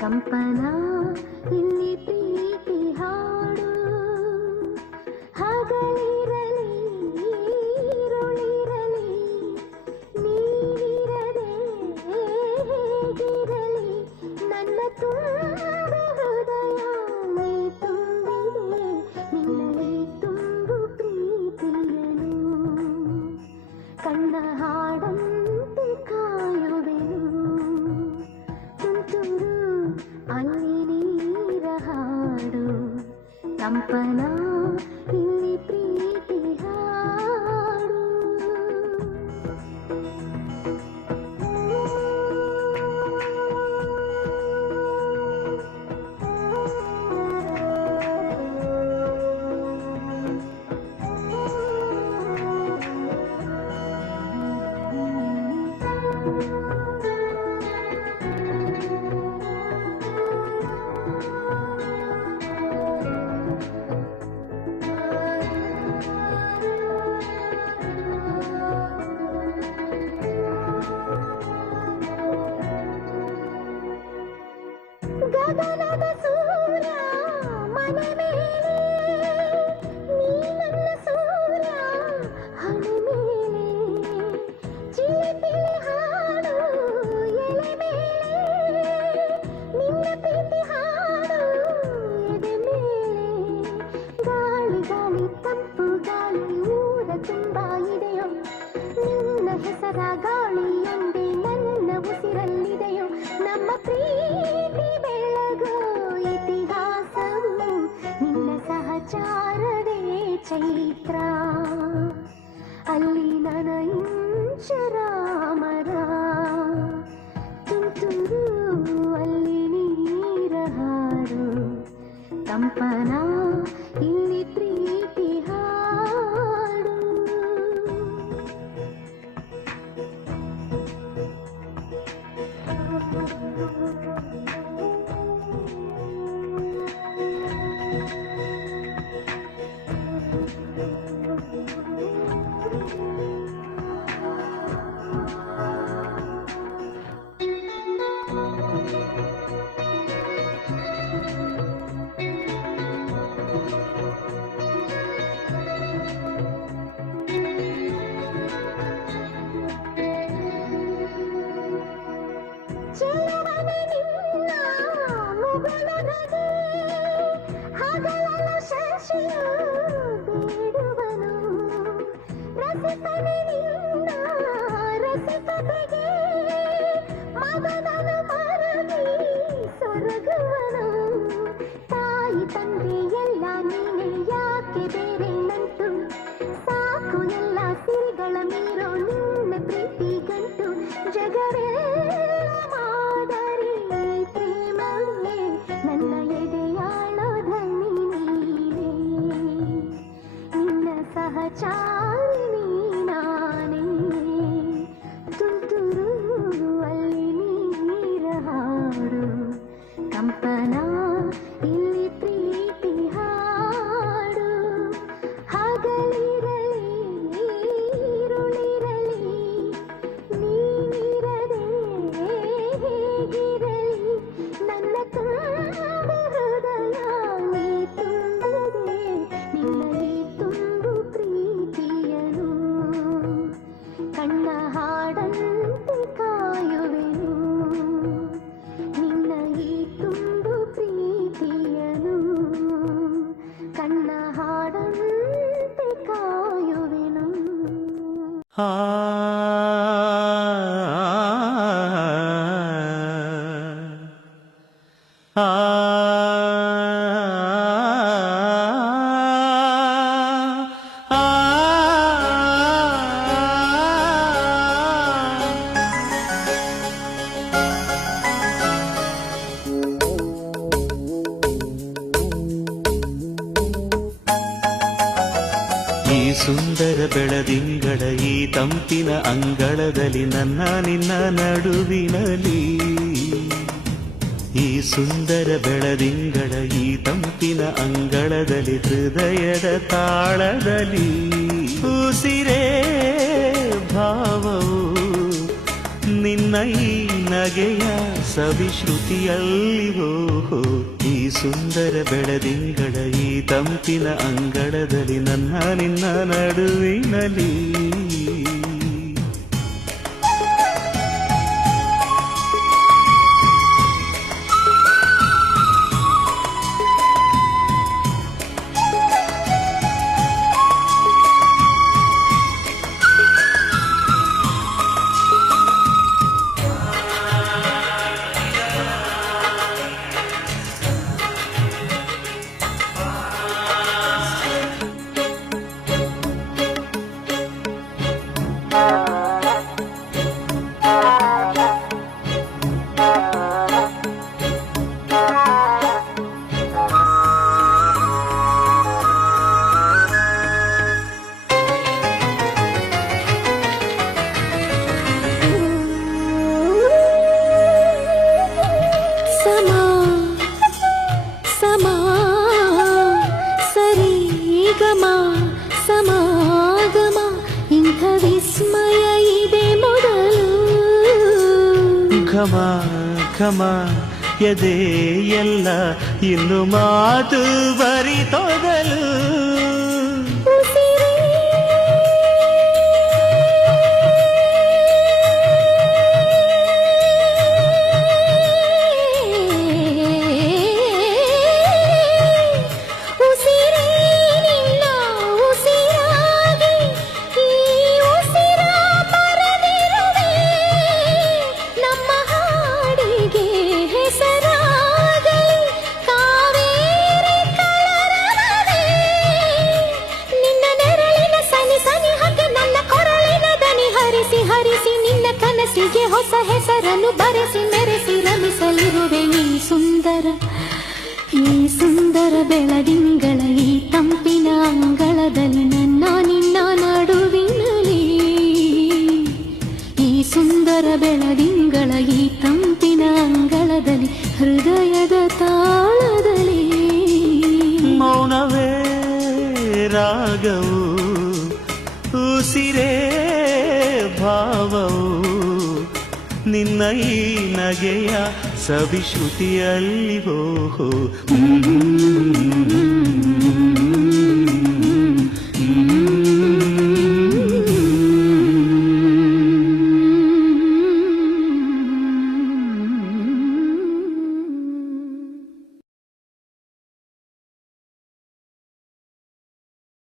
ಕಂಪನ ಇಲ್ಲಿ ಪ್ರೀತಿ ಹಾಡು ಹಗಲಿರಲಿ ಇರುಳಿರಲಿ ನೀರಿರದೆ ಹೇಗಿರಲಿ ನನ್ನ ತುಂಬ ಹೃದಯ ನೀ ತುಂಬಿದೆ ನಿನ್ನಲ್ಲಿ ತುಂಬು ಪ್ರೀತಿಯನು ಕಣ್ಣ ಹಾಡಂತೆ ಕಾಯುವೆನು ತುಂತುರು ಅಲ್ಲಿ ನೀರ ಹಾಡು ಕಂಪನ ಇಲ್ಲಿ ಪ್ರೀತಿ ಹಾಡು ಗಗನದ ಸೂರ್ಯ ಮನೆ ಮೇಲೆ ನೀ ನನ್ನ ಸೂರ್ಯ ಹಣೆ ಮೇಲೆ ಚಿಲಿಪಿಲಿ ಹಾಡು ಎಲೆ ಮೇಲೆ ನಿನ್ನ ಪ್ರೀತಿ ಹಾಡು ಎದೆ ಮೇಲೆ ಗಾಳಿ ಗಾಳಿ ತಂಪು ಗಾಳಿ ಊರ ತುಂಬ ಇದೆಯೋ ನಿನ್ನ ಹೆಸರ ಗಾಳಿ ಎಂದೇ ನನ್ನ ಉಸಿರಲ್ಲಿದೆಯೋ ನಮ್ಮ ಪ್ರೀತಿ ಬೆಳಗೋ ಇತಿಹಾಸವು ನಿನ್ನ ಸಹಚಾರದೇ ಚೈತ್ರ ಅಲ್ಲಿ ನನ ಇಂಚರಾಮರ ತುಂತುರು ಅಲ್ಲಿ ನೀರ ಹಾಡು ಕಂಪನ ಇಲ್ಲಿ ಪ್ರೀತಿ ಹಾಡು ಚೆಲುವನೆ ನಿನ್ನ ಮುಗುಳೊಳಗೆ ಹಗಲಲ್ಲ ಶಶಿಯು ಬೇಡುವನು ರಸಿಕನೆ ನಿನ್ನ ರಸಿಕತೆಗೆ ಮಗನನು ಮರಳಿ ಸೊರಗುವನು ತಾಯಿ ತಂದೆ ಎಲ್ಲ ನೀನೆ ಯಾಕೆ ಬೇರೆ ನಂಟು ಸಾಕು ಎಲ್ಲ ಸಿರಿಗಳ ಮೀರೋ ನಿನ್ನ ಪ್ರೀತಿ ಗಂಟು ಜಗವೇ ಮಾದರಿ ಪ್ರೇಮವೇ ನನ್ನ ಎದೆಯಾಳೋ ಧನಿ ನೀನೇ ನಿನ್ನ ಸಹಚಾರಿಣಿ ನಾನೇ ತುಂತುರು ಅಲ್ಲಿ ನೀರ ಹಾಡು ಕಂಪನ ಇಲ್ಲಿ ಪ್ರೀತಿ ಹಾಡು ಹಗಲಿರಲಿ ಇರುಳಿರಲಿ ನೀನಿರದೆ ಹೇಗಿರಲಿ ನನ್ನ ತುಂಬ ಹೃದಯ ನೀ ತುಂಬಿದೆ ನಿನ್ನಲ್ಲಿ ತುಂಬು ಪ್ರೀತಿಯನು ಕಣ್ಣ ಹಾಡಂತೆ ಕಾಯುವೆನು ನಿನ್ನ ಈ ತುಂಬು ಪ್ರೀತಿಯನು ಕಣ್ಣ ಹಾಡಂತೆ ಕಾಯುವೆನು ಈ ಸುಂದರ ಬೆಳದಿಂಗಳ ಈ ತಂಪಿನ ಅಂಗಳದಲ್ಲಿ ನನ್ನ ನಿನ್ನ ನಡುವಿನಲ್ಲಿ ಈ ಸುಂದರ ಬೆಳದಿಂಗಳ ಈ ತಂಪಿನ ಅಂಗಳದಲ್ಲಿ ಹೃದಯದ ತಾಳದಲ್ಲಿ ಉಸಿರೇ ಭಾವವು ನಿನ್ನ ಈ ನಗೆಯ ಸವಿಶ್ರುತಿಯಲ್ಲಿ ಓಹೋ ಈ ಸುಂದರ ಬೆಳದಿಂಗಳ ಈ ತಂಪಿನ ಅಂಗಳದಲ್ಲಿ ನನ್ನ ನಿನ್ನ ನಡುವಿನಲ್ಲಿ ಸಮಾಗಮ ಇಂಥ ವಿಸ್ಮಯ ಇದೆ ಮೊದಲು ಘಮ ಘಮ ಎದೆ ಎಲ್ಲ ಇನ್ನು ಮಾತು ಬರಿತೊದಲು ಕನಸಿಗೆ ಹೊಸ ಹೆಸರನ್ನು ಬರೆಸಿ ಮೆರೆಸಿ ರಮಿಸಲಿರುವೆ ಈ ಸುಂದರ ಬೆಳದಿಂಗಳ ಈ ತಂಪಿನ ಅಂಗಳದಲ್ಲಿ ನನ್ನ ನಿನ್ನ ನಡುವಿನಲ್ಲಿ ಈ ಸುಂದರ ಬೆಳದಿಂಗಳ ಈ ತಂಪಿನ ಅಂಗಳದಲ್ಲಿ ಹೃದಯದ ತಾಳದಲ್ಲಿ ಮೌನವೇ ರಾಗವು ಉಸಿರೇ ಭಾವವು ನಿನ್ನ ಈ ನಗೆಯ ಸವಿಶ್ರುತಿಯಲ್ಲಿ ಓಹೋ